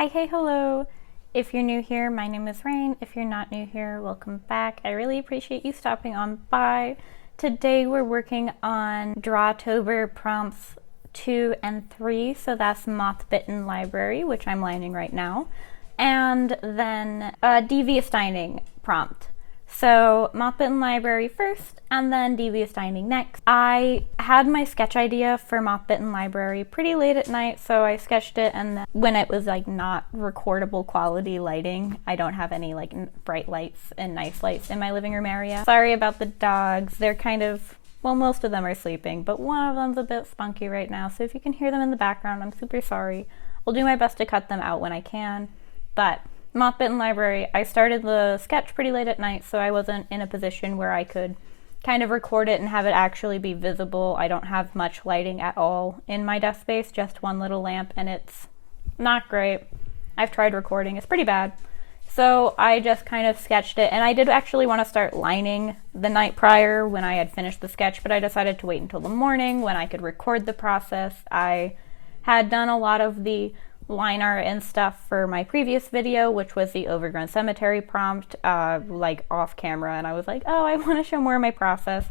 Hi, hey, hello. If you're new here, my name is Rain. If you're not new here, welcome back. I really appreciate you stopping on by. Today we're working on Drawtober prompts 2 and 3, so that's Moth Bitten Library, which I'm lining right now, and then a Devious dining prompt. So Moth Bitten Library first, and then Devious dining next. I had my sketch idea for Moth Bitten Library pretty late at night, so I sketched it, and then when it was like not recordable quality lighting, I don't have any like bright lights and nice lights in my living room area. Sorry about the dogs. They're kind of, well, most of them are sleeping, but one of them's a bit spunky right now, so if you can hear them in the background, I'm super sorry. I'll do my best to cut them out when I can, but Moth Bitten Library, I started the sketch pretty late at night, so I wasn't in a position where I could kind of record it and have it actually be visible. I don't have much lighting at all in my desk space, just one little lamp, and it's not great. I've tried recording, it's pretty bad. So I just kind of sketched it, and I did actually want to start lining the night prior when I had finished the sketch, but I decided to wait until the morning when I could record the process. I had done a lot of the line art and stuff for my previous video, which was the overgrown cemetery prompt, like off camera, and I was like, oh, I want to show more of my process.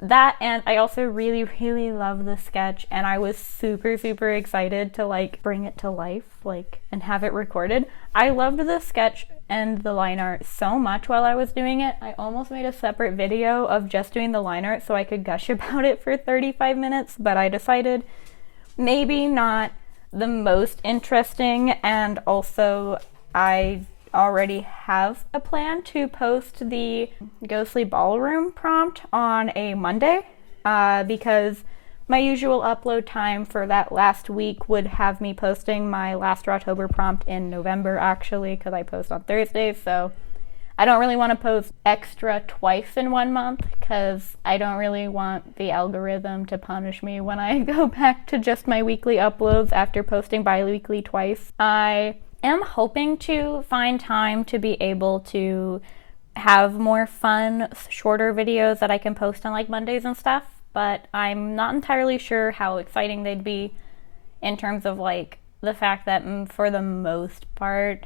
That, and I also really love the sketch, and I was super excited to like bring it to life, like, and have it recorded. I loved the sketch and the line art so much while I was doing it. I almost made a separate video of just doing the line art so I could gush about it for 35 minutes, but I decided maybe not the most interesting, and also I already have a plan to post the ghostly ballroom prompt on a Monday, because my usual upload time for that last week would have me posting my last Drawtober prompt in November, actually, because I post on Thursdays, so I don't really want to post extra twice in 1 month, because I don't really want the algorithm to punish me when I go back to just my weekly uploads after posting bi-weekly twice. I am hoping to find time to be able to have more fun, shorter videos that I can post on like Mondays and stuff, but I'm not entirely sure how exciting they'd be in terms of like the fact that for the most part,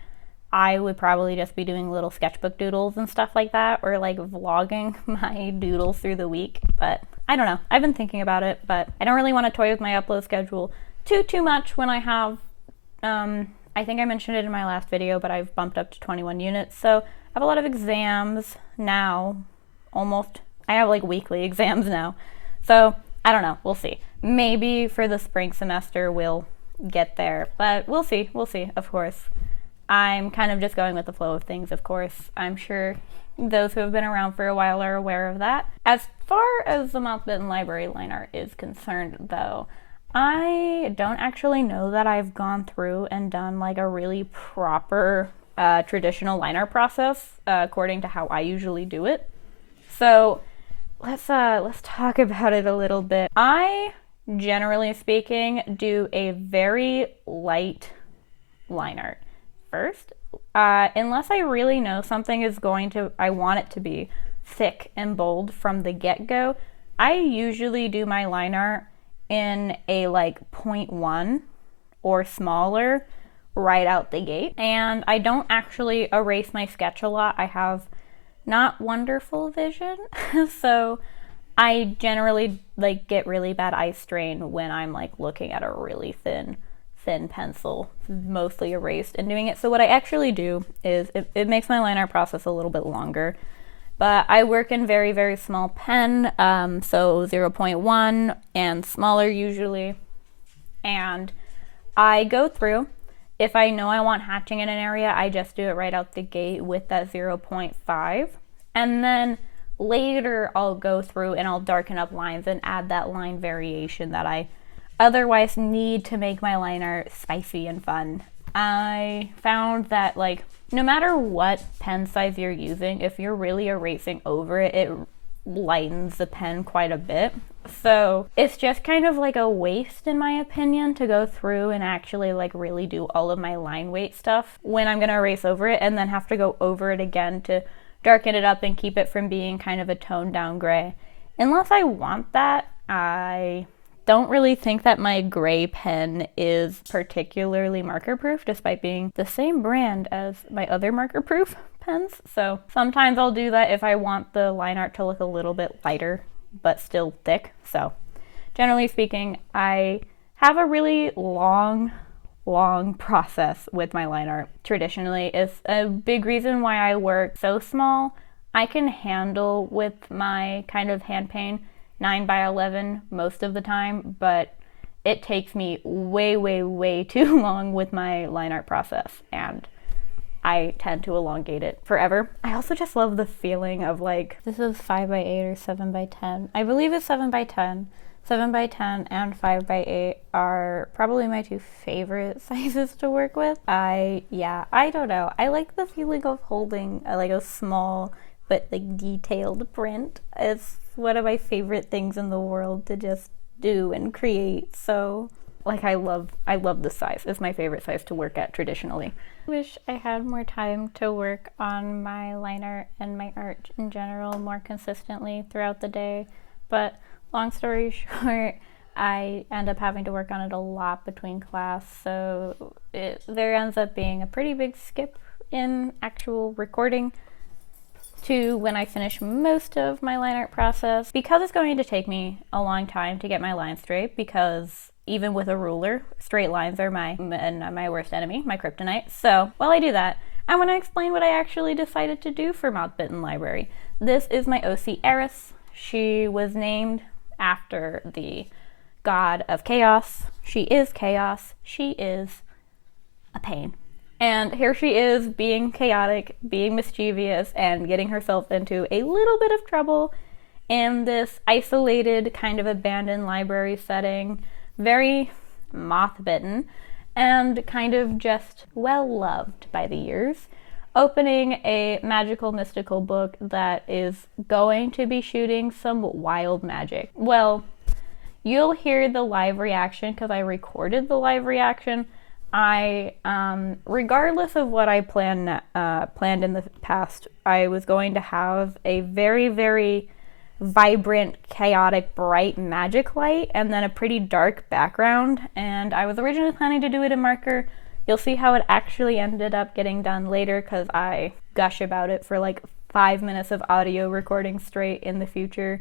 I would probably just be doing little sketchbook doodles and stuff like that, or like vlogging my doodles through the week, but I don't know. I've been thinking about it, but I don't really want to toy with my upload schedule too much when I have, I think I mentioned it in my last video, but I've bumped up to 21 units, so I have a lot of exams now, almost. I have like weekly exams now, so I don't know, we'll see. Maybe for the spring semester we'll get there, but we'll see, of course. I'm kind of just going with the flow of things, of course. I'm sure those who have been around for a while are aware of that. As far as the Moth Bitten Library line art is concerned, though, I don't actually know that I've gone through and done like a really proper traditional line art process according to how I usually do it. So let's talk about it a little bit. I, generally speaking, do a very light line art first, unless I really know something is I want it to be thick and bold from the get-go. I usually do my line art in a like 0.1 or smaller right out the gate, and I don't actually erase my sketch a lot. I have not wonderful vision, so I generally like get really bad eye strain when I'm like looking at a really thin pencil, mostly erased, and doing it. So what I actually do is it makes my line art process a little bit longer, but I work in very small pen, so 0.1 and smaller usually, and I go through. If I know I want hatching in an area, I just do it right out the gate with that 0.5, and then later I'll go through and I'll darken up lines and add that line variation that I otherwise need to make my line art spicy and fun. I found that like no matter what pen size you're using, if you're really erasing over it, it lightens the pen quite a bit. So it's just kind of like a waste, in my opinion, to go through and actually like really do all of my line weight stuff when I'm gonna erase over it and then have to go over it again to darken it up and keep it from being kind of a toned down gray. Unless I want that, I don't really think that my gray pen is particularly marker proof, despite being the same brand as my other marker proof pens. So sometimes I'll do that if I want the line art to look a little bit lighter but still thick. So generally speaking, I have a really long process with my line art. Traditionally, it's a big reason why I work so small. I can handle with my kind of hand paint 9x11 most of the time, but it takes me way too long with my line art process, and I tend to elongate it forever. I also just love the feeling of like, this is 5x8 or 7x10. I believe it's 7x10. 7x10 and 5x8 are probably my two favorite sizes to work with. I don't know. I like the feeling of holding like a small but like detailed print. It's one of my favorite things in the world to just do and create. So like I love this size. It's my favorite size to work at traditionally. I wish I had more time to work on my line art and my art in general more consistently throughout the day, but long story short, I end up having to work on it a lot between class, so there ends up being a pretty big skip in actual recording to when I finish most of my line art process, because it's going to take me a long time to get my lines straight, because even with a ruler, straight lines are my worst enemy, my kryptonite. So while I do that, I want to explain what I actually decided to do for Moth Bitten Library. This is my OC Eris. She was named after the god of chaos. She is chaos. She is a pain. And here she is being chaotic, being mischievous, and getting herself into a little bit of trouble in this isolated, kind of abandoned library setting. Very moth-bitten, and kind of just well-loved by the years. Opening a magical, mystical book that is going to be shooting some wild magic. Well, you'll hear the live reaction because I recorded the live reaction. I, regardless of what I planned in the past, I was going to have a very vibrant, chaotic, bright magic light and then a pretty dark background. And I was originally planning to do it in marker. You'll see how it actually ended up getting done later because I gush about it for like 5 minutes of audio recording straight in the future.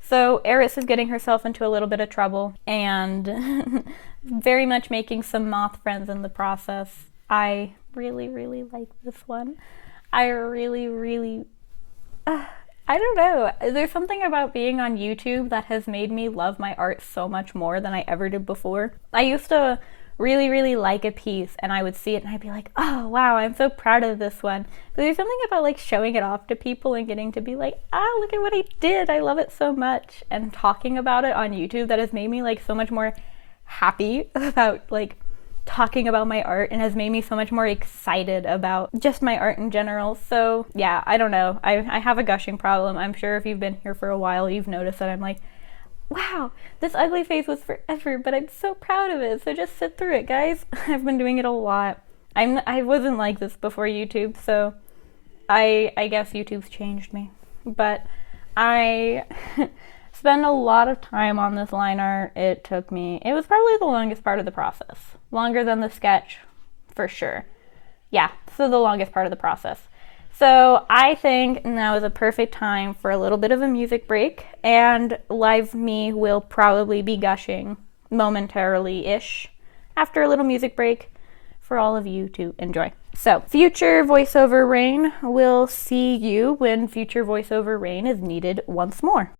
So Eris is getting herself into a little bit of trouble and very much making some moth friends in the process. I really like this one. I don't know. There's something about being on YouTube that has made me love my art so much more than I ever did before. I used to really like a piece and I would see it and I'd be like, oh wow, I'm so proud of this one. But there's something about like showing it off to people and getting to be like, look at what I did, I love it so much, and talking about it on YouTube that has made me like so much more happy about like talking about my art and has made me so much more excited about just my art in general. So yeah, I don't know, I have a gushing problem. I'm sure if you've been here for a while you've noticed that I'm like, wow, this ugly face was forever, but I'm so proud of it, so just sit through it, guys. I've been doing it a lot. I wasn't like this before YouTube, so I guess YouTube's changed me. But I spend a lot of time on this line art. It was probably the longest part of the process. Longer than the sketch, for sure. Yeah, so the longest part of the process. So I think now is a perfect time for a little bit of a music break, and live me will probably be gushing momentarily-ish after a little music break for all of you to enjoy. So future voiceover rain will see you when future voiceover rain is needed once more.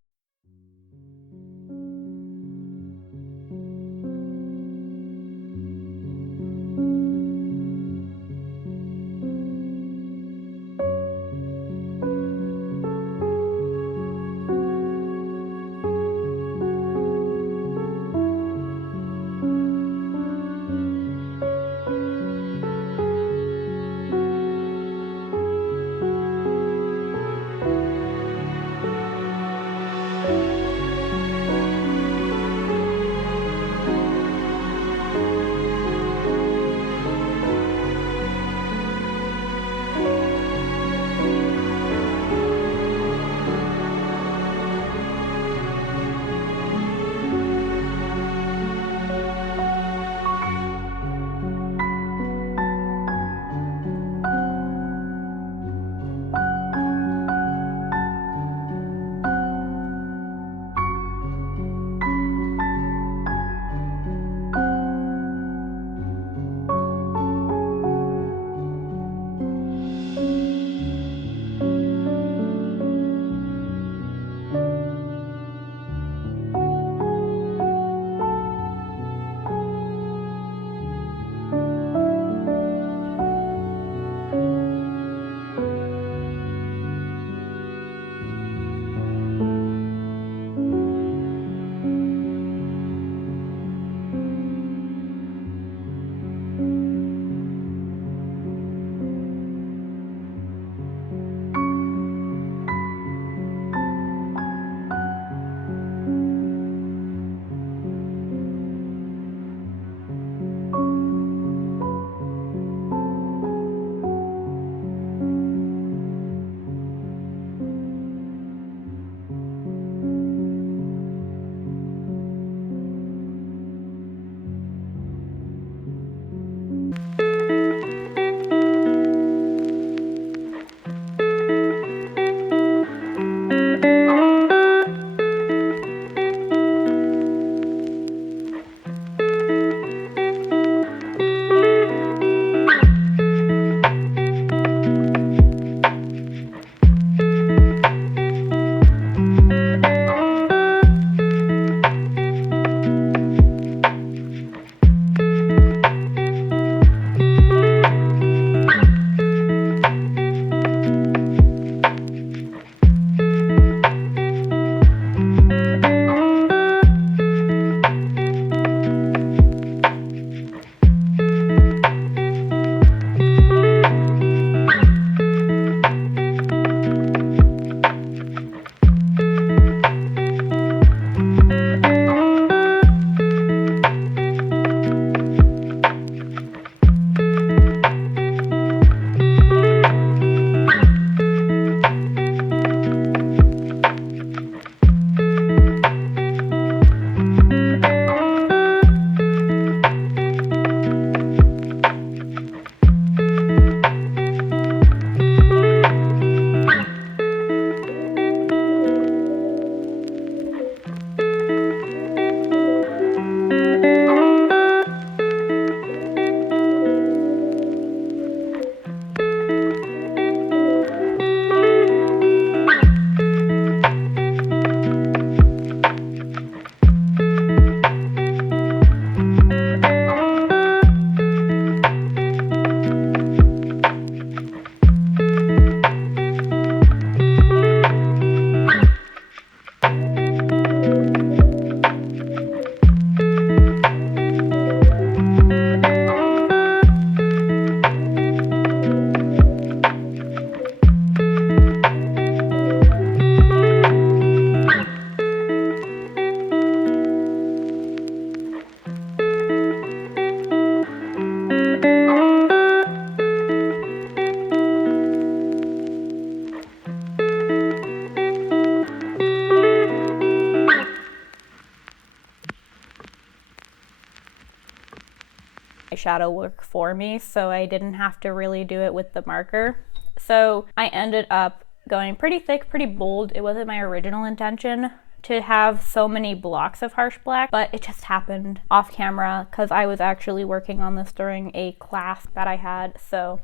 shadow work for me, so I didn't have to really do it with the marker. So I ended up going pretty thick, pretty bold. It wasn't my original intention to have so many blocks of harsh black, but it just happened off camera because I was actually working on this during a class that I had. So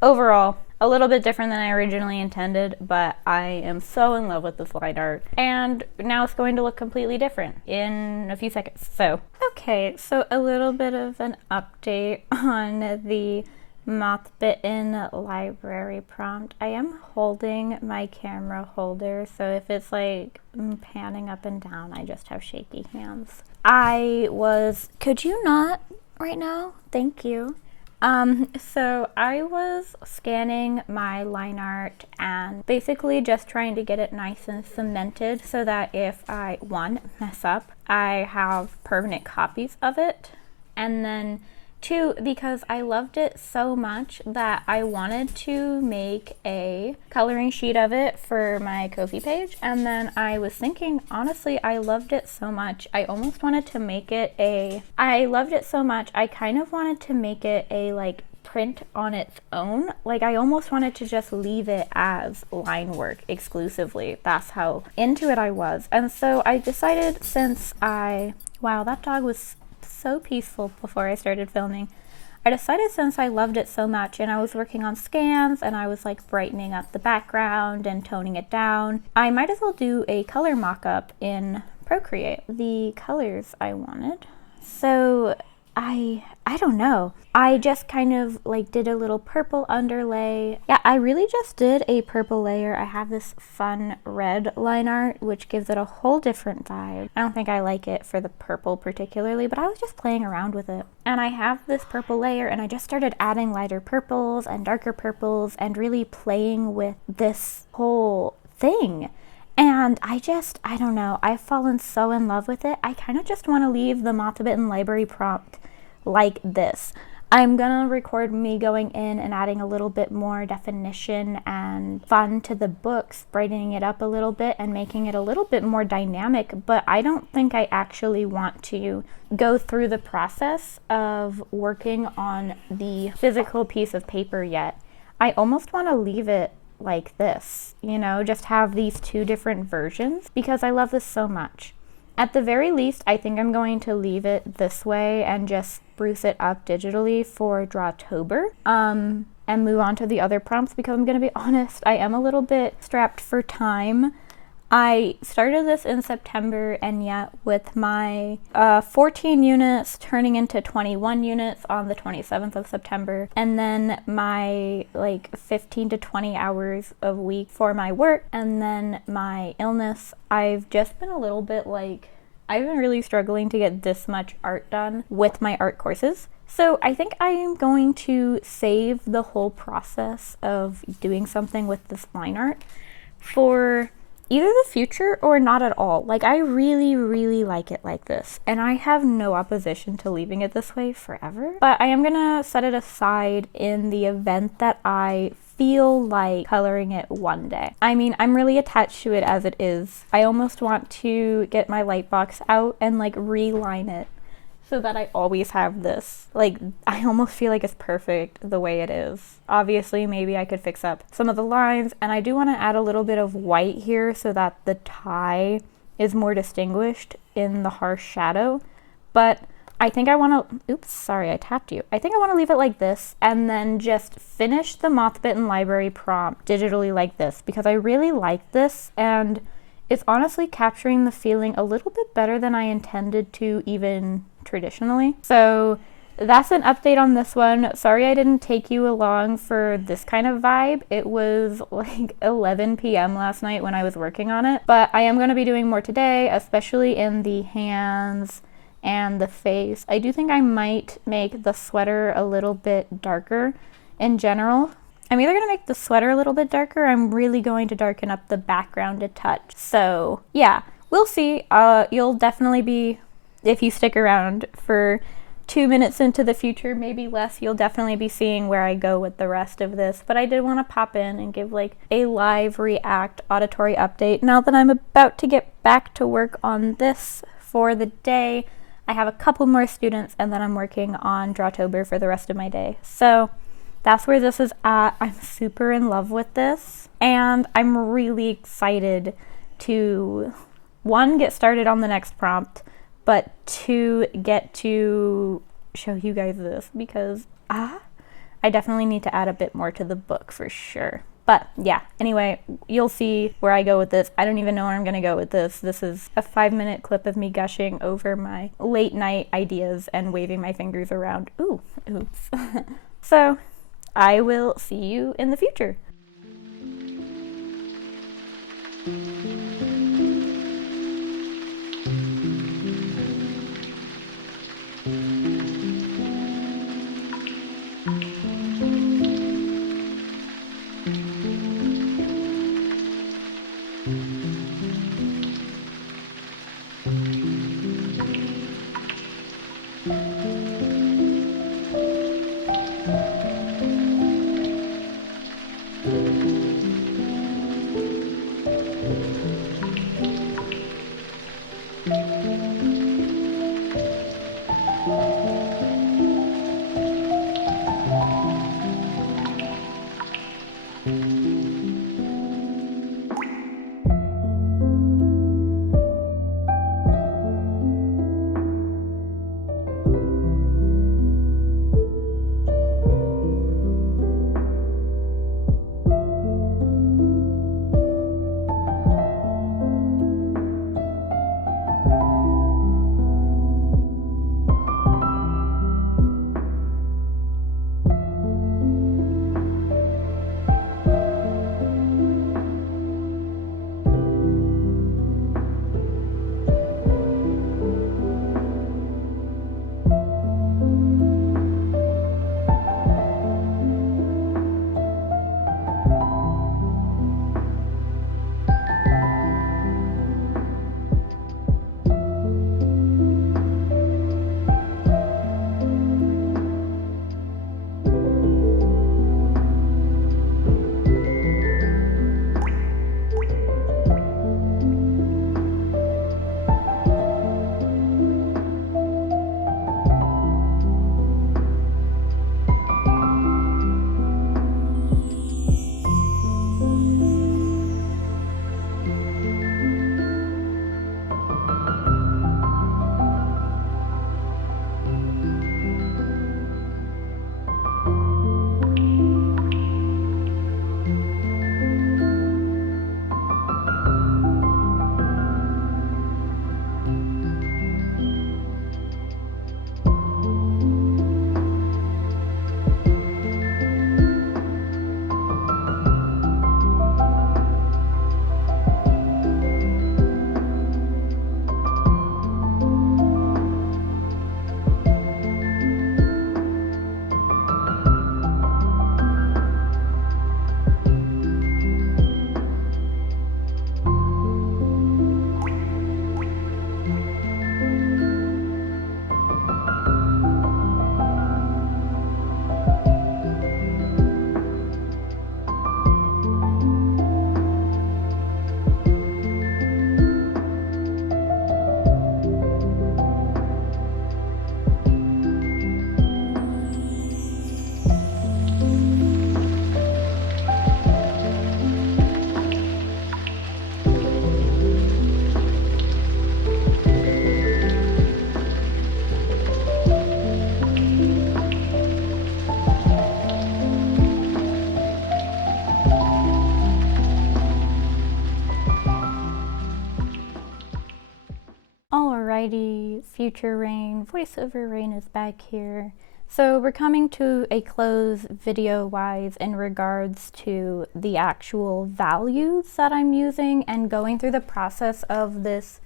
overall, a little bit different than I originally intended, but I am so in love with this line art, and now it's going to look completely different in a few seconds. So, okay, so a little bit of an update on the Moth Bitten Library prompt. I am holding my camera holder, so if it's like panning up and down, I just have shaky hands. Could you not right now? Thank you. So I was scanning my line art and basically just trying to get it nice and cemented so that if I, one, mess up, I have permanent copies of it. And then two, because I loved it so much that I wanted to make a coloring sheet of it for my Ko-fi page. And then I was thinking, honestly, I loved it so much. I almost wanted to make it I loved it so much. I kind of wanted to make it a like print on its own. Like I almost wanted to just leave it as line work exclusively. That's how into it I was. And so I decided wow, that dog was so peaceful before I started filming. I decided since I loved it so much and I was working on scans and I was like brightening up the background and toning it down, I might as well do a color mock-up in Procreate. The colors I wanted. So I don't know. I just kind of like did a little purple underlay. Yeah, I really just did a purple layer. I have this fun red line art, which gives it a whole different vibe. I don't think I like it for the purple particularly, but I was just playing around with it. And I have this purple layer and I just started adding lighter purples and darker purples and really playing with this whole thing. And I don't know, I've fallen so in love with it. I kind of just want to leave the Moth Bitten Library prompt like this. I'm gonna record me going in and adding a little bit more definition and fun to the books, brightening it up a little bit and making it a little bit more dynamic, but I don't think I actually want to go through the process of working on the physical piece of paper yet. I almost want to leave it like this, you know, just have these two different versions because I love this so much. At the very least, I think I'm going to leave it this way and just spruce it up digitally for Drawtober, and move on to the other prompts because I'm going to be honest, I am a little bit strapped for time. I started this in September, and yet with my 14 units turning into 21 units on the 27th of September, and then my like 15 to 20 hours a week for my work, and then my illness, I've just been a little bit like, I've been really struggling to get this much art done with my art courses. So I think I am going to save the whole process of doing something with this line art for either the future or not at all. Like I really, really like it like this, and I have no opposition to leaving it this way forever. But I am gonna set it aside in the event that I feel like coloring it one day. I mean, I'm really attached to it as it is. I almost want to get my light box out and like reline it so that I always have this. Like, I almost feel like it's perfect the way it is. Obviously, maybe I could fix up some of the lines, and I do want to add a little bit of white here so that the tie is more distinguished in the harsh shadow. But I think I want to, oops, sorry, I tapped you. I think I want to leave it like this and then just finish the Moth Bitten Library prompt digitally like this because I really like this, and it's honestly capturing the feeling a little bit better than I intended to even traditionally. So that's an update on this one. Sorry I didn't take you along for this kind of vibe. It was like 11 p.m. last night when I was working on it, but I am going to be doing more today, especially in the hands and the face. I do think I might make the sweater a little bit darker in general. I'm either going to make the sweater a little bit darker, or I'm really going to darken up the background a touch. So yeah, we'll see. You'll definitely be, if you stick around for 2 minutes into the future, maybe less, you'll definitely be seeing where I go with the rest of this. But I did want to pop in and give like a live react auditory update now that I'm about to get back to work on this for the day. I have a couple more students, and then I'm working on Drawtober for the rest of my day. So that's where this is at. I'm super in love with this, and I'm really excited to, one, get started on the next prompt, but two, get to show you guys this, because I definitely need to add a bit more to the book for sure. But yeah, anyway, you'll see where I go with this. I don't even know where I'm gonna go with this. This is a 5-minute clip of me gushing over my late night ideas and waving my fingers around. Ooh, oops. So I will see you in the future. Alrighty, future Rain, voiceover Rain is back here. So we're coming to a close video-wise in regards to the actual values that I'm using and going through the process of this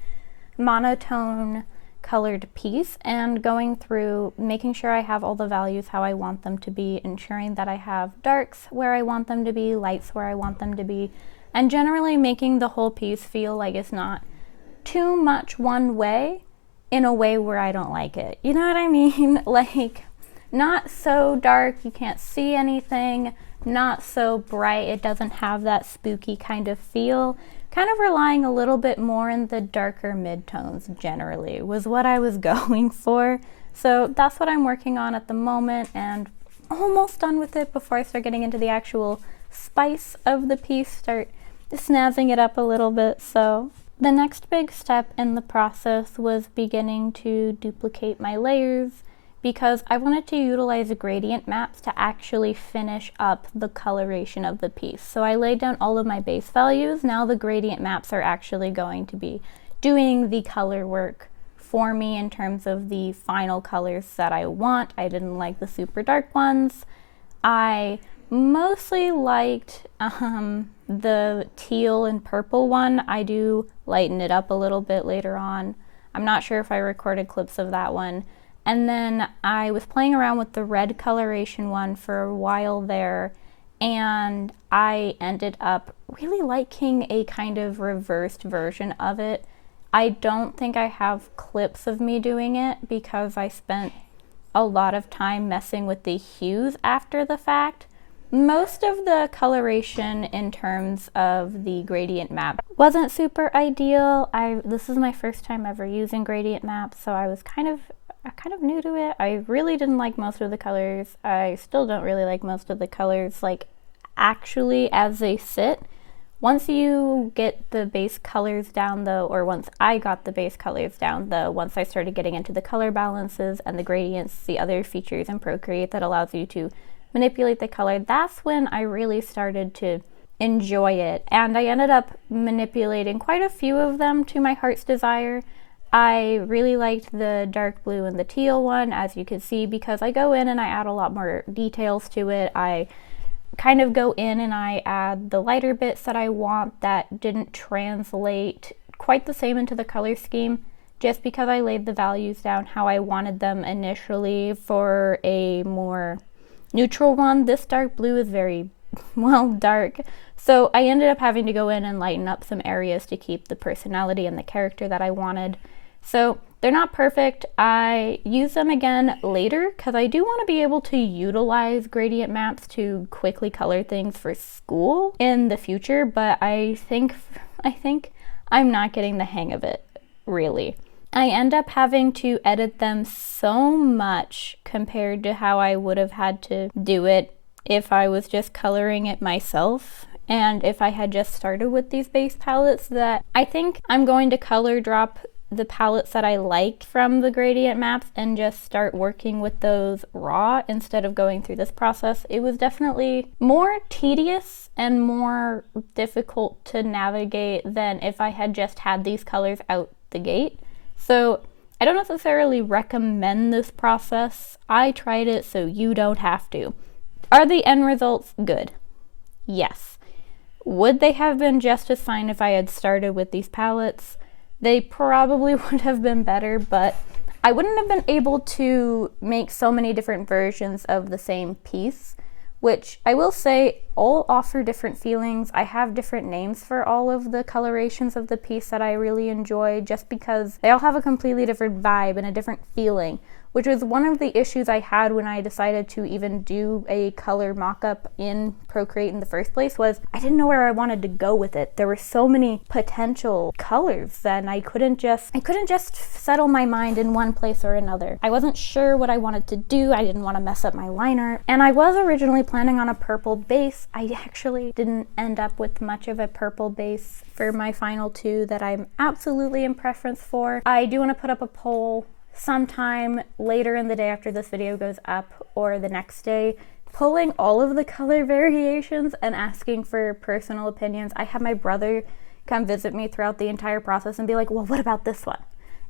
monotone colored piece and going through making sure I have all the values how I want them to be, ensuring that I have darks where I want them to be, lights where I want them to be, and generally making the whole piece feel like it's not too much one way in a way where I don't like it. You know what I mean? Like, not so dark you can't see anything, not so bright it doesn't have that spooky kind of feel, kind of relying a little bit more in the darker midtones generally was what I was going for. So that's what I'm working on at the moment, and almost done with it before I start getting into the actual spice of the piece, start snazzing it up a little bit. So the next big step in the process was beginning to duplicate my layers, because I wanted to utilize gradient maps to actually finish up the coloration of the piece. So I laid down all of my base values. Now the gradient maps are actually going to be doing the color work for me in terms of the final colors that I want. I didn't like the super dark ones. I mostly liked the teal and purple one. I do lighten it up a little bit later on. I'm not sure if I recorded clips of that one. And then I was playing around with the red coloration one for a while there, and I ended up really liking a kind of reversed version of it. I don't think I have clips of me doing it because I spent a lot of time messing with the hues after the fact. Most of the coloration in terms of the gradient map wasn't super ideal. This is my first time ever using gradient maps, so I was kind of new to it. I really didn't like most of the colors. I still don't really like most of the colors, like actually as they sit. Once you get the base colors down though, or once I got the base colors down though, once I started getting into the color balances and the gradients, the other features in Procreate that allows you to manipulate the color, that's when I really started to enjoy it. And I ended up manipulating quite a few of them to my heart's desire. I really liked the dark blue and the teal one, as you can see, because I go in and I add a lot more details to it. I kind of go in and I add the lighter bits that I want that didn't translate quite the same into the color scheme, just because I laid the values down how I wanted them initially for a more neutral one. This dark blue is very, well, dark. So I ended up having to go in and lighten up some areas to keep the personality and the character that I wanted. So they're not perfect. I use them again later because I do want to be able to utilize gradient maps to quickly color things for school in the future, but I think I'm not getting the hang of it, really. I end up having to edit them so much compared to how I would have had to do it if I was just coloring it myself. And if I had just started with these base palettes, that I think I'm going to color drop the palettes that I like from the gradient maps and just start working with those raw instead of going through this process. It was definitely more tedious and more difficult to navigate than if I had just had these colors out the gate. So I don't necessarily recommend this process. I tried it, so you don't have to. Are the end results good? Yes. Would they have been just as fine if I had started with these palettes? They probably would have been better, but I wouldn't have been able to make so many different versions of the same piece, which I will say all offer different feelings. I have different names for all of the colorations of the piece that I really enjoy, just because they all have a completely different vibe and a different feeling, which was one of the issues I had when I decided to even do a color mock-up in Procreate in the first place. Was I didn't know where I wanted to go with it. There were so many potential colors that I couldn't just settle my mind in one place or another. I wasn't sure what I wanted to do. I didn't want to mess up my line art, and I was originally planning on a purple base. I actually didn't end up with much of a purple base for my final two that I'm absolutely in preference for. I do want to put up a poll sometime later in the day after this video goes up, or the next day, pulling all of the color variations and asking for personal opinions. I had my brother come visit me throughout the entire process and be like, well, what about this one?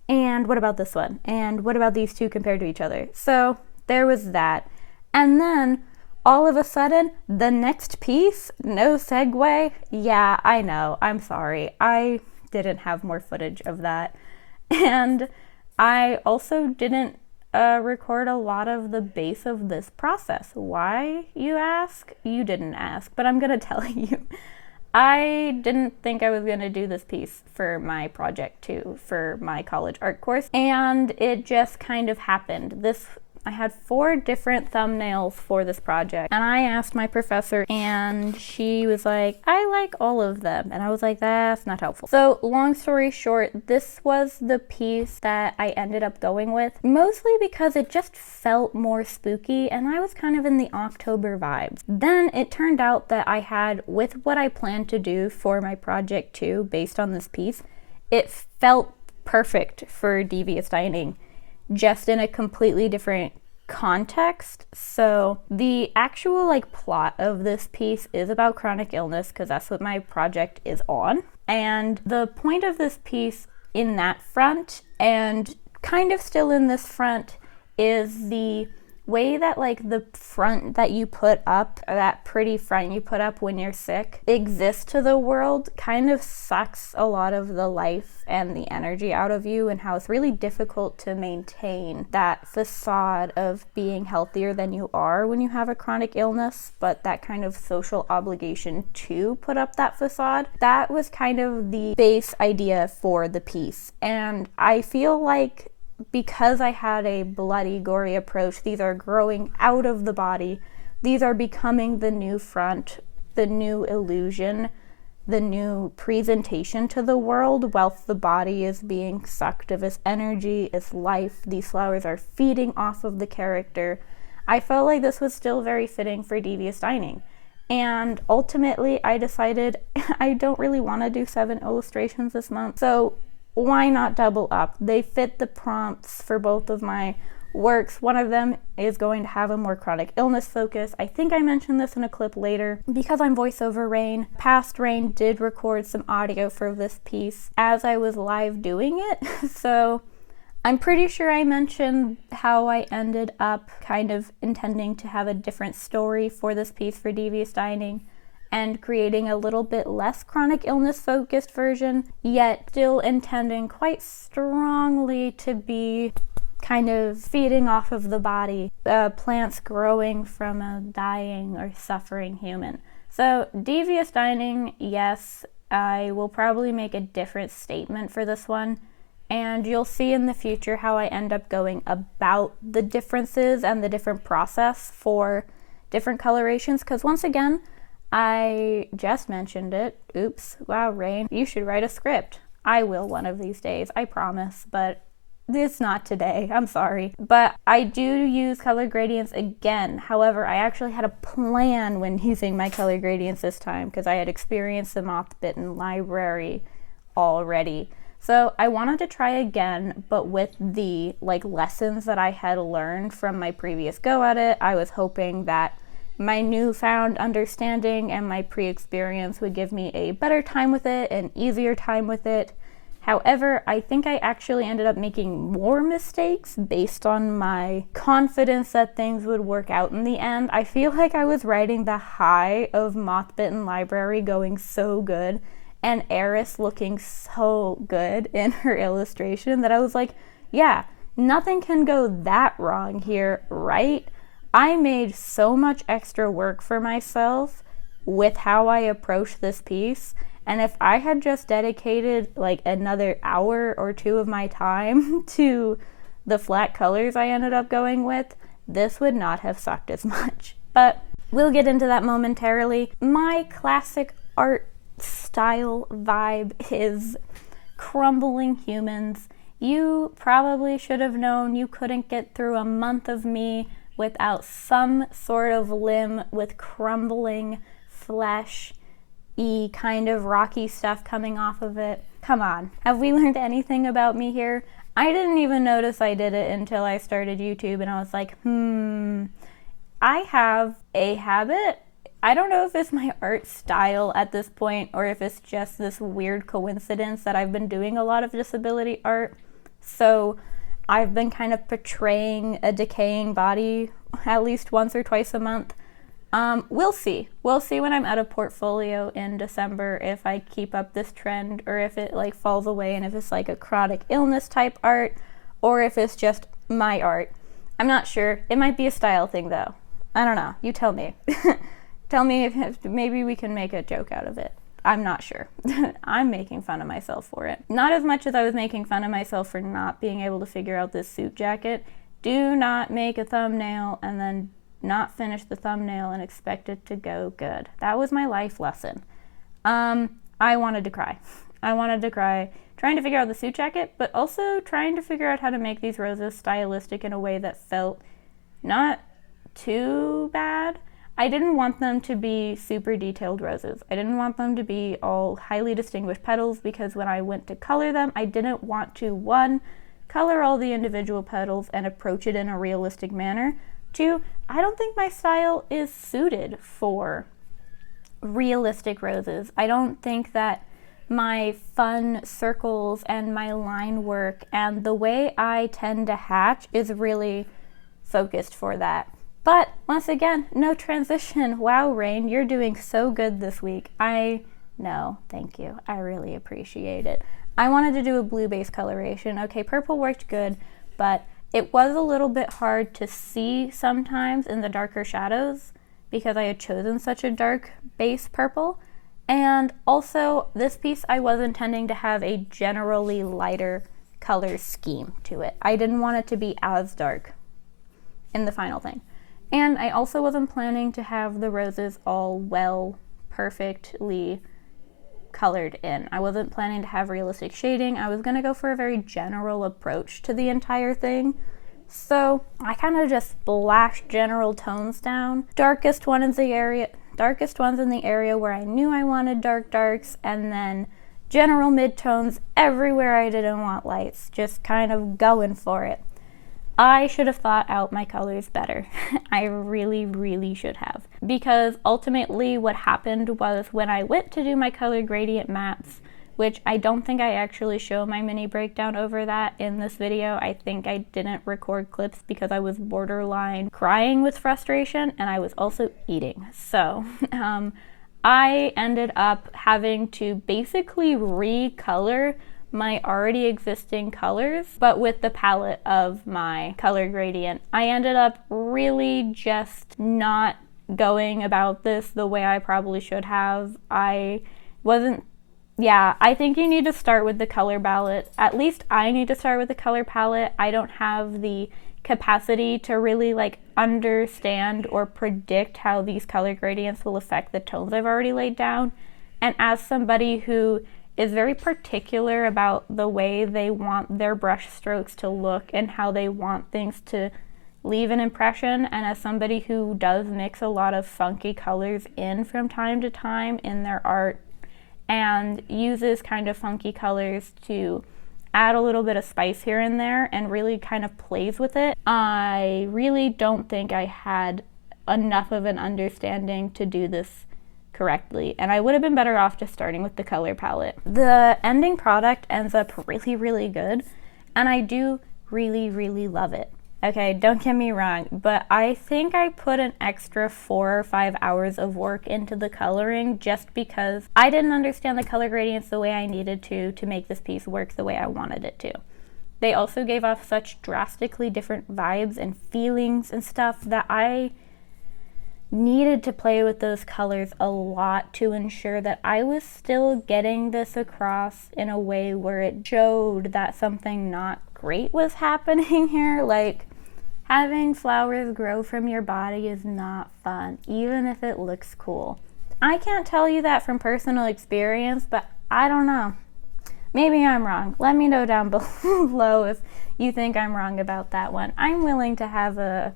And what about this one? And what about these two compared to each other? So there was that. And then all of a sudden, the next piece, no segue. Yeah, I know, I'm sorry. I didn't have more footage of that. And I also didn't record a lot of the base of this process. Why, you ask? You didn't ask, but I'm gonna tell you. I didn't think I was gonna do this piece for my project too, for my college art course, and it just kind of happened. I had 4 different thumbnails for this project, and I asked my professor, and she was like, I like all of them, and I was like, that's not helpful. So long story short, this was the piece that I ended up going with, mostly because it just felt more spooky, and I was kind of in the October vibes. Then it turned out that I had, with what I planned to do for my project too, based on this piece, it felt perfect for Devious Dining, just in a completely different context. So the actual plot of this piece is about chronic illness, because that's what my project is on. And the point of this piece in that front, and kind of still in this front, is the way that the front that you put up, or that pretty front you put up when you're sick, exists to the world, kind of sucks a lot of the life and the energy out of you, and how it's really difficult to maintain that facade of being healthier than you are when you have a chronic illness, but that kind of social obligation to put up that facade. That was kind of the base idea for the piece, and I feel like because I had a bloody, gory approach, these are growing out of the body. These are becoming the new front, the new illusion, the new presentation to the world, whilst the body is being sucked of its energy, its life. These flowers are feeding off of the character. I felt like this was still very fitting for Devious Dining. And ultimately, I decided I don't really want to do 7 illustrations this month, so why not double up? They fit the prompts for both of my works. One of them is going to have a more chronic illness focus. I think I mentioned this in a clip later. Because I'm voiceover Rain, past Rain did record some audio for this piece as I was live doing it. So I'm pretty sure I mentioned how I ended up kind of intending to have a different story for this piece for Devious Dining, and creating a little bit less chronic illness focused version, yet still intending quite strongly to be kind of feeding off of the body, plants growing from a dying or suffering human. So Devious Dining, yes, I will probably make a different statement for this one, and you'll see in the future how I end up going about the differences and the different process for different colorations, because once again, I just mentioned it. Oops. Wow, Rain, you should write a script. I will one of these days, I promise, but it's not today. I'm sorry. But I do use color gradients again. However, I actually had a plan when using my color gradients this time, because I had experienced the Moth Bitten Library already. So I wanted to try again, but with the lessons that I had learned from my previous go at it. I was hoping that my newfound understanding and my pre-experience would give me a better time with it, an easier time with it. However, I think I actually ended up making more mistakes based on my confidence that things would work out in the end. I feel like I was riding the high of Moth Bitten Library going so good, and Eris looking so good in her illustration, that I was like, yeah, nothing can go that wrong here, right? I made so much extra work for myself with how I approached this piece, and if I had just dedicated another hour or 2 of my time to the flat colors I ended up going with, this would not have sucked as much. But we'll get into that momentarily. My classic art style vibe is crumbling humans. You probably should have known you couldn't get through a month of me without some sort of limb with crumbling flesh-y kind of rocky stuff coming off of it. Come on, have we learned anything about me here? I didn't even notice I did it until I started YouTube, and I was like, I have a habit. I don't know if it's my art style at this point, or if it's just this weird coincidence that I've been doing a lot of disability art. So I've been kind of portraying a decaying body at least once or twice a month. We'll see. We'll see when I'm at a portfolio in December if I keep up this trend, or if it falls away, and if it's a chronic illness type art, or if it's just my art. I'm not sure. It might be a style thing though. I don't know. You tell me. Tell me if maybe we can make a joke out of it. I'm not sure. I'm making fun of myself for it. Not as much as I was making fun of myself for not being able to figure out this suit jacket. Do not make a thumbnail and then not finish the thumbnail and expect it to go good. That was my life lesson. I wanted to cry. I wanted to cry trying to figure out the suit jacket, but also trying to figure out how to make these roses stylistic in a way that felt not too bad. I didn't want them to be super detailed roses. I didn't want them to be all highly distinguished petals, because when I went to color them, I didn't want to, one, color all the individual petals and approach it in a realistic manner. Two, I don't think my style is suited for realistic roses. I don't think that my fun circles and my line work and the way I tend to hatch is really focused for that. But once again, no transition. Wow, Rain, you're doing so good this week. I know, thank you. I really appreciate it. I wanted to do a blue base coloration. Okay, purple worked good, but it was a little bit hard to see sometimes in the darker shadows because I had chosen such a dark base purple. And also, this piece I was intending to have a generally lighter color scheme to it. I didn't want it to be as dark in the final thing. And I also wasn't planning to have the roses all perfectly colored in. I wasn't planning to have realistic shading. I was going to go for a very general approach to the entire thing. So I kind of just splashed general tones down. Darkest ones in the area where I knew I wanted dark darks, and then general midtones everywhere I didn't want lights, just kind of going for it. I should have thought out my colors better. I really, really should have. Because ultimately what happened was when I went to do my color gradient maps, which I don't think I actually show my mini breakdown over that in this video. I think I didn't record clips because I was borderline crying with frustration, and I was also eating. So I ended up having to basically recolor my already existing colors, but with the palette of my color gradient. I ended up really just not going about this the way I probably should have. I think you need to start with the color palette. At least I need to start with the color palette. I don't have the capacity to really understand or predict how these color gradients will affect the tones I've already laid down. And as somebody who is very particular about the way they want their brush strokes to look and how they want things to leave an impression, and as somebody who does mix a lot of funky colors in from time to time in their art and uses kind of funky colors to add a little bit of spice here and there and really kind of plays with it, I really don't think I had enough of an understanding to do this correctly, and I would have been better off just starting with the color palette. The ending product ends up really, really good, and I do really, really love it. Okay, don't get me wrong, but I think I put an extra 4 or 5 hours of work into the coloring just because I didn't understand the color gradients the way I needed to make this piece work the way I wanted it to. They also gave off such drastically different vibes and feelings and stuff that I needed to play with those colors a lot to ensure that I was still getting this across in a way where it showed that something not great was happening here. Like, having flowers grow from your body is not fun, even if it looks cool. I can't tell you that from personal experience, but I don't know. Maybe I'm wrong. Let me know down below if you think I'm wrong about that one. I'm willing to have a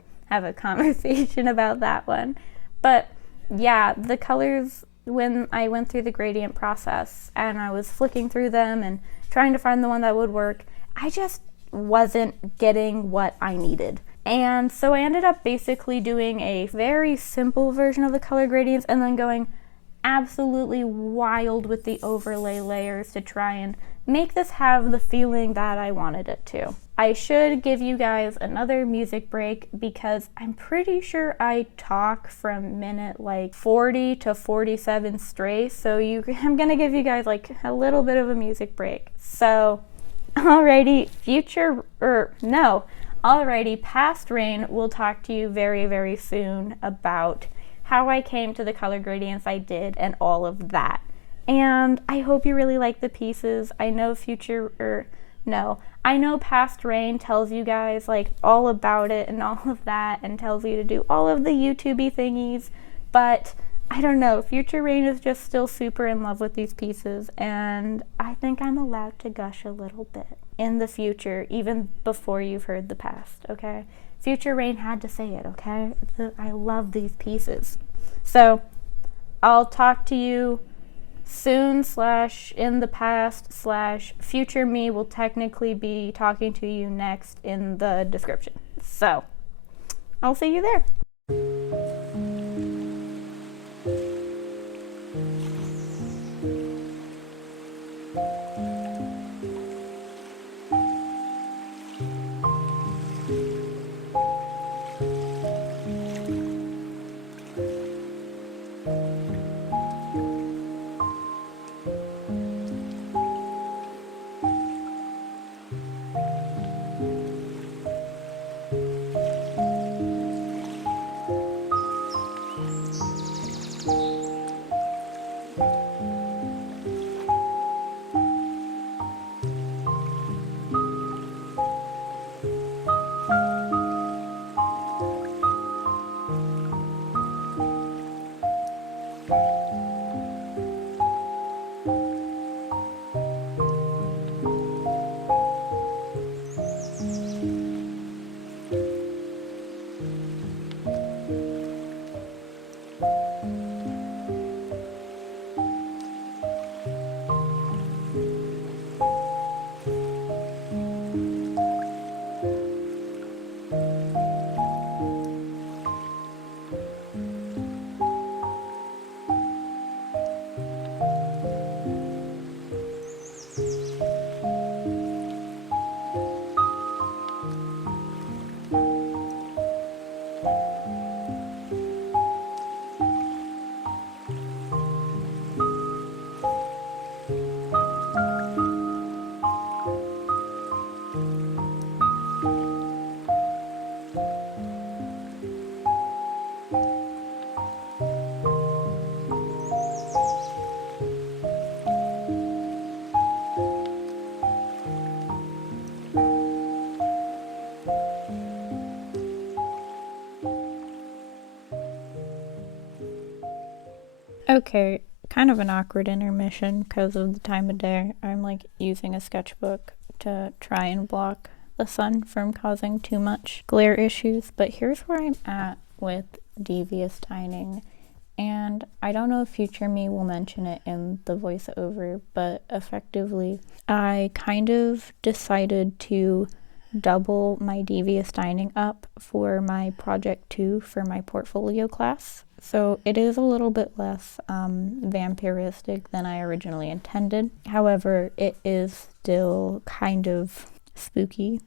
conversation about that one. But yeah, the colors, when I went through the gradient process and I was flicking through them and trying to find the one that would work, I just wasn't getting what I needed. And so I ended up basically doing a very simple version of the color gradients and then going absolutely wild with the overlay layers to try and make this have the feeling that I wanted it to. I should give you guys another music break because I'm pretty sure I talk from minute 40 to 47 straight, so I'm gonna give you guys a little bit of a music break. So alrighty, past Rain will talk to you very, very soon about how I came to the color gradients I did and all of that. And I hope you really like the pieces. I know No, I know past Rain tells you guys like all about it and all of that and tells you to do all of the YouTubey thingies, but I don't know, future Rain is just still super in love with these pieces, and I think I'm allowed to gush a little bit in the future, even before you've heard the past, okay? Future Rain had to say it, okay? I love these pieces. So I'll talk to you soon / in the past / future me will technically be talking to you next in the description. So I'll see you there. Okay, kind of an awkward intermission because of the time of day. I'm like using a sketchbook to try and block the sun from causing too much glare issues, but here's where I'm at with Devious dining. And I don't know if future me will mention it in the voiceover, but effectively, I kind of decided to double my Devious dining up for my project 2 for my portfolio class. So it is a little bit less vampiristic than I originally intended. However, it is still kind of spooky,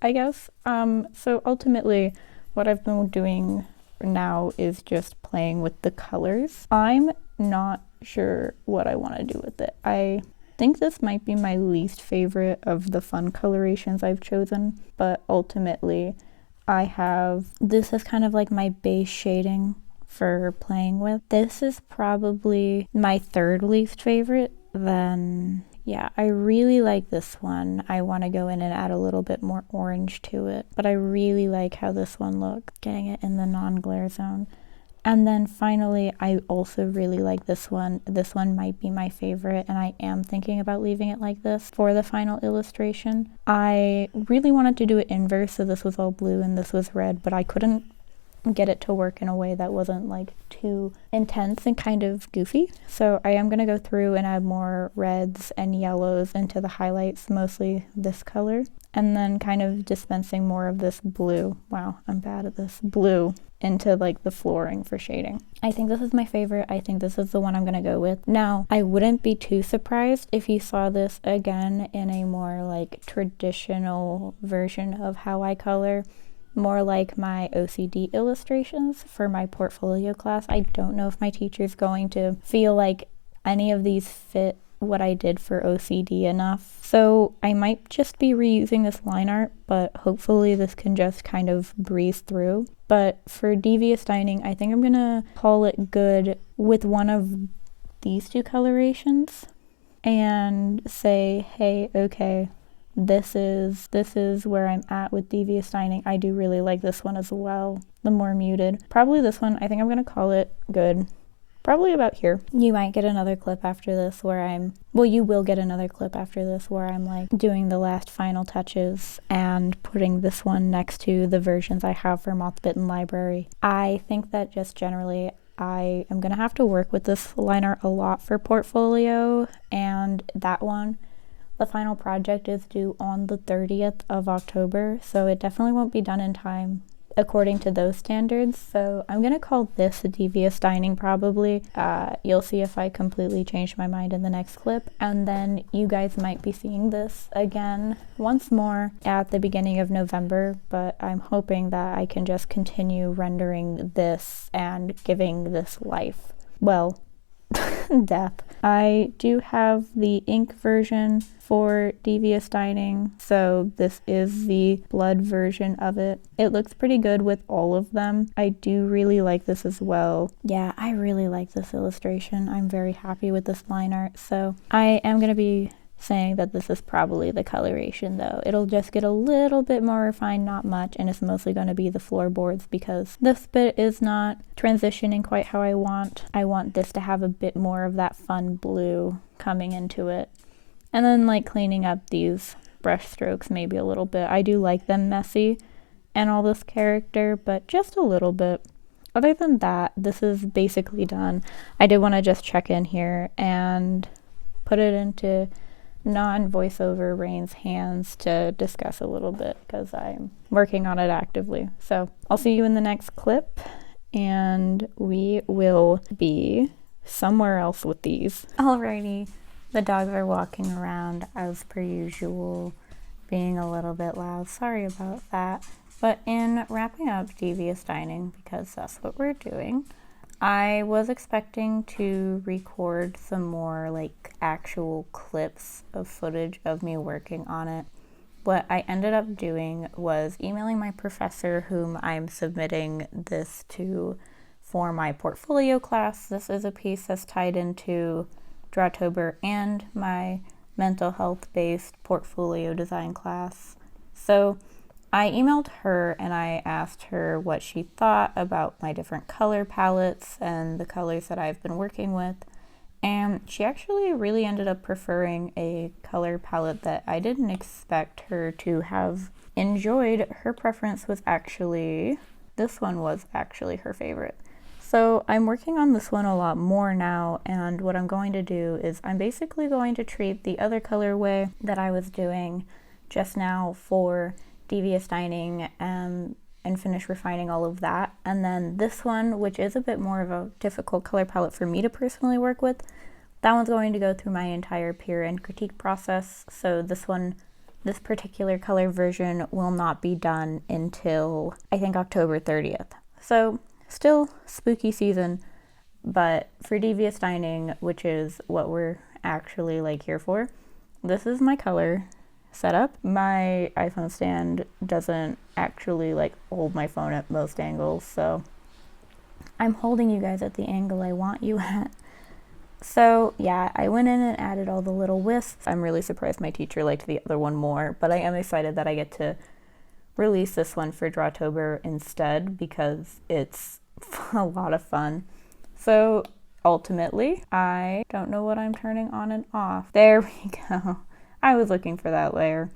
I guess. So ultimately, what I've been doing now is just playing with the colors. I'm not sure what I want to do with it. I think this might be my least favorite of the fun colorations I've chosen, but ultimately this is kind of like my base shading for playing with. This is probably my third least favorite. Then yeah, I really like this one. I want to go in and add a little bit more orange to it, but I really like how this one looks, getting it in the non-glare zone. And then finally, I also really like this one. This one might be my favorite, and I am thinking about leaving it like this for the final illustration. I really wanted to do it inverse, so this was all blue and this was red, but I couldn't get it to work in a way that wasn't like too intense and kind of goofy. So I am going to go through and add more reds and yellows into the highlights, mostly this color, and then kind of dispensing more of this blue. Wow, I'm bad at this. Blue into like the flooring for shading. I think this is my favorite. I think this is the one I'm going to go with. Now, I wouldn't be too surprised if you saw this again in a more like traditional version of how I color, more like my OCD illustrations for my portfolio class. I don't know if my teacher's going to feel like any of these fit what I did for OCD enough. So I might just be reusing this line art, but hopefully this can just kind of breeze through. But for Devious Dining, I think I'm gonna call it good with one of these two colorations and say, hey, okay, this is where I'm at with Devious Dining. I do really like this one as well, the more muted. Probably this one, I think I'm gonna call it good. Probably about here. You might get another clip after this where you will get another clip after this where I'm like doing the last final touches and putting this one next to the versions I have for Moth Bitten Library. I think that just generally I am gonna have to work with this line art a lot for portfolio, and that one, the final project is due on the 30th of October, so it definitely won't be done in time according to those standards. So I'm gonna call this a Devious Dining probably. You'll see if I completely change my mind in the next clip, and then you guys might be seeing this again once more at the beginning of November, but I'm hoping that I can just continue rendering this and giving this life. Well, death. I do have the ink version for Devious Dining, so this is the blood version of it. It looks pretty good with all of them. I do really like this as well. Yeah, I really like this illustration. I'm very happy with this line art, so I am going to be saying that this is probably the coloration though. It'll just get a little bit more refined, not much, and it's mostly going to be the floorboards because this bit is not transitioning quite how I want. I want this to have a bit more of that fun blue coming into it. And then like cleaning up these brush strokes maybe a little bit. I do like them messy and all this character, but just a little bit. Other than that, this is basically done. I did want to just check in here and put it into non-voiceover Rain's hands to discuss a little bit because I'm working on it actively. So I'll see you in the next clip, and we will be somewhere else with these. Alrighty, the dogs are walking around as per usual, being a little bit loud. Sorry about that. But in wrapping up Devious Dining, because that's what we're doing, I was expecting to record some more like actual clips of footage of me working on it. What I ended up doing was emailing my professor, whom I'm submitting this to for my portfolio class. This is a piece that's tied into Drawtober and my mental health based portfolio design class. So I emailed her and I asked her what she thought about my different color palettes and the colors that I've been working with. And she actually really ended up preferring a color palette that I didn't expect her to have enjoyed. Her preference was actually, this one was actually her favorite. So I'm working on this one a lot more now, and what I'm going to do is I'm basically going to treat the other colorway that I was doing just now for Devious Dining and finish refining all of that. And then this one, which is a bit more of a difficult color palette for me to personally work with, that one's going to go through my entire peer and critique process. So this particular color version will not be done until I think October 30th. So still spooky season, but for Devious Dining, which is what we're actually like here for, this is my color setup. My iPhone stand doesn't actually like hold my phone at most angles, so I'm holding you guys at the angle I want you at. So yeah, I went in and added all the little wisps. I'm really surprised my teacher liked the other one more, but I am excited that I get to release this one for Drawtober instead because it's a lot of fun. So ultimately, I don't know what I'm turning on and off. There we go. I was looking for that layer.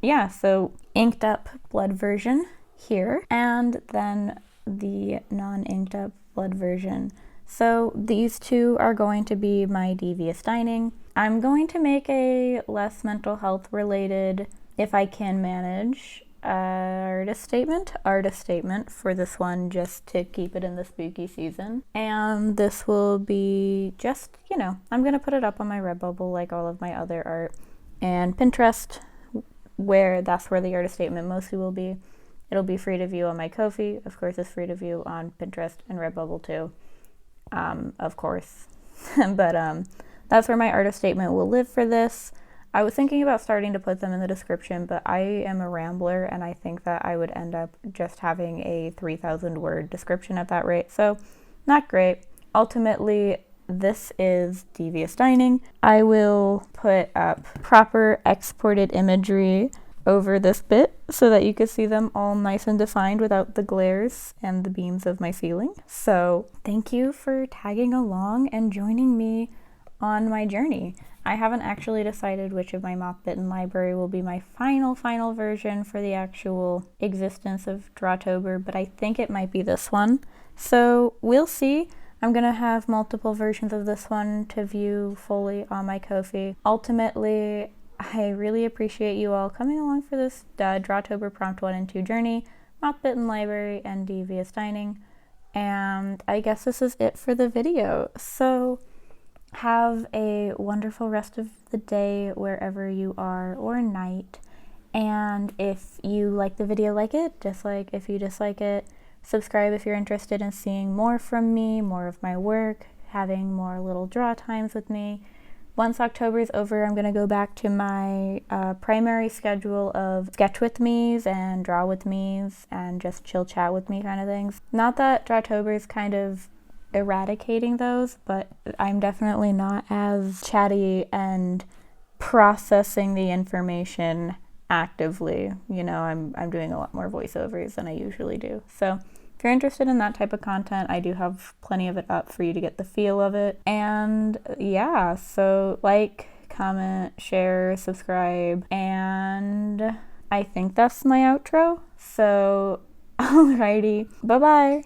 Yeah, so inked up blood version here, and then the non-inked up blood version. So these two are going to be my Devious Dining. I'm going to make a less mental health related, if I can manage, artist statement for this one, just to keep it in the spooky season. And this will be just, I'm going to put it up on my Redbubble like all of my other art, and Pinterest, that's where the artist statement mostly will be. It'll be free to view on my Ko-fi. Of course, it's free to view on Pinterest and Redbubble too, of course. But that's where my artist statement will live for this. I was thinking about starting to put them in the description, but I am a rambler, and I think that I would end up just having a 3,000 word description at that rate. So not great. Ultimately, this is Devious Dining. I will put up proper exported imagery over this bit so that you can see them all nice and defined without the glares and the beams of my ceiling. So thank you for tagging along and joining me on my journey. I haven't actually decided which of my Moth Bitten Library will be my final version for the actual existence of Drawtober, but I think it might be this one. So we'll see. I'm gonna have multiple versions of this one to view fully on my Ko-fi. Ultimately, I really appreciate you all coming along for this Drawtober Prompt 1 and 2 journey, Moth Bitten Library, and Devious Dining. And I guess this is it for the video. So have a wonderful rest of the day wherever you are, or night. And if you like the video, like it, dislike if you dislike it, subscribe if you're interested in seeing more from me, more of my work, having more little draw times with me. Once October is over, I'm going to go back to my primary schedule of sketch with me's and draw with me's and just chill chat with me kind of things. Not that Drawtober is kind of eradicating those, but I'm definitely not as chatty and processing the information actively. You know, I'm doing a lot more voiceovers than I usually do. So if you're interested in that type of content, I do have plenty of it up for you to get the feel of it. And yeah, so like, comment, share, subscribe, and I think that's my outro. So alrighty, bye-bye.